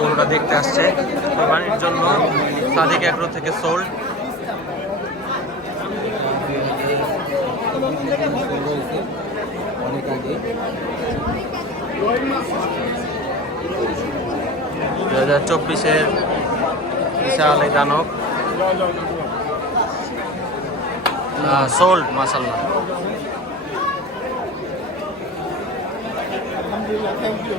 গরুটা দেখতে আসছে। কোরবানির জন্য সাদিক এগ্রো থেকে অনেক দু হাজার চব্বিশের বিশাল এই দানব। সোল্ড মাসাল্লাহ ইউ